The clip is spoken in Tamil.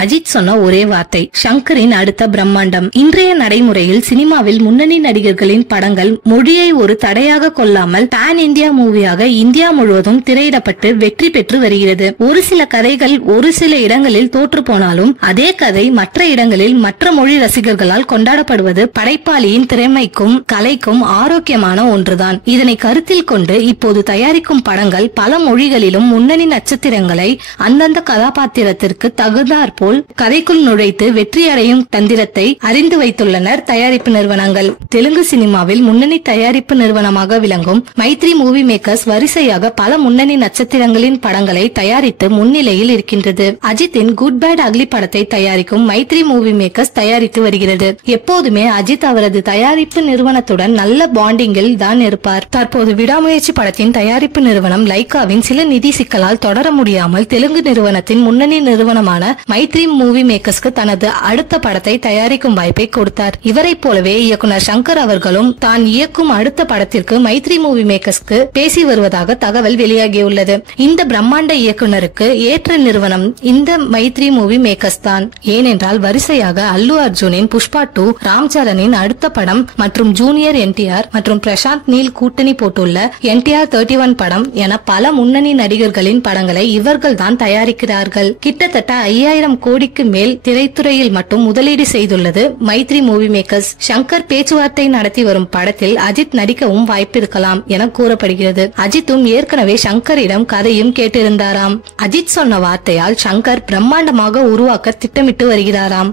அஜித் சொன்ன ஒரே வார்த்தை ஷங்கரின் அடுத்த பிரம்மாண்டம். இன்றைய நடைமுறையில் சினிமாவில் முன்னணி நடிகர்களின் படங்கள் மொழியை ஒரு தடையாக கொள்ளாமல் பேன் இந்தியா மூவியாக இந்தியா முழுவதும் திரையிடப்பட்டு வெற்றி பெற்று வருகிறது. ஒரு சில கதைகள் ஒரு சில இடங்களில் தோற்று போனாலும் அதே கதை மற்ற இடங்களில் மற்ற மொழி ரசிகர்களால் கொண்டாடப்படுவது படைப்பாளியின் திறமைக்கும் கலைக்கும் ஆரோக்கியமான ஒன்றுதான். இதனை கருத்தில் கொண்டு இப்போது தயாரிக்கும் படங்கள் பல மொழிகளிலும் முன்னணி நட்சத்திரங்களை அந்தந்த கதாபாத்திரத்திற்கு தகுந்தாற்போல் கதைக்குள் நுழைத்து வெற்றி அடையும் தந்திரத்தை அறிந்து வைத்துள்ளனர் தயாரிப்பு நிறுவனங்கள். தெலுங்கு சினிமாவில் முன்னணி தயாரிப்பு நிறுவனமாக விளங்கும் மைத்ரி மூவி மேக்கர்ஸ் வரிசையாக பல முன்னணி நட்சத்திரங்களின் படங்களை தயாரித்து முன்னிலையில் இருக்கின்றது. அஜித்தின் குட் பேட் அக்லி படத்தை தயாரிக்கும் மைத்ரி மூவி மேக்கர்ஸ் தயாரித்து வருகிறது. எப்போதுமே அஜித் அவரது தயாரிப்பு நிறுவனத்துடன் நல்ல பாண்டிங்கில் தான் இருப்பார். தற்போது விடாமுயற்சி படத்தின் தயாரிப்பு நிறுவனம் லைக்காவின் சில நிதி சிக்கலால் தொடர முடியாமல் தெலுங்கு நிறுவனத்தின் முன்னணி நிறுவனமான மைத்ரி மூவி மேக்கர்ஸ்க்கு தனது அடுத்த படத்தை தயாரிக்கும் வாய்ப்பை கொடுத்தார். இவரை போலவே இயக்குனர் சங்கர் அவர்களும் தான் இயக்கும் அடுத்த படத்திற்கு மைத்ரி மூவி மேக்கர்ஸ்க்கு பேசி வருவதாக தகவல் வெளியாகியுள்ளது. இந்த பிரம்மாண்ட இயக்குனருக்கு ஏற்ற நிறுவனம் இந்த மைத்ரி மூவி மேக்கர்ஸ் தான். ஏனென்றால் வரிசையாக அல்லு அர்ஜுனின் புஷ்பா 2, ராம் சரணின் அடுத்த படம் மற்றும் ஜூனியர் என்டிஆர் மற்றும் பிரசாந்த் நீல் கூட்டணி போட்டுள்ள என்டிஆர் 31 படம் என பல முன்னணி நடிகர்களின் படங்களை இவர்கள் தான் தயாரிக்கிறார்கள். கிட்டத்தட்ட 5000 கோடிக்கு மேல் திரைத்துறையில் மட்டும் முதலீடு செய்துள்ளது மைத்ரி மூவி மேக்கர்ஸ். சங்கர் பேச்சுவார்த்தை நடத்தி வரும் படத்தில் அஜித் நடிக்கவும் வாய்ப்பிருக்கலாம் என கூறப்படுகிறது. அஜித்தும் ஏற்கனவே சங்கரிடம் கதையும் கேட்டிருந்தாராம். அஜித் சொன்ன வார்த்தையால் சங்கர் பிரம்மாண்டமாக உருவாக்க திட்டமிட்டு வருகிறாராம்.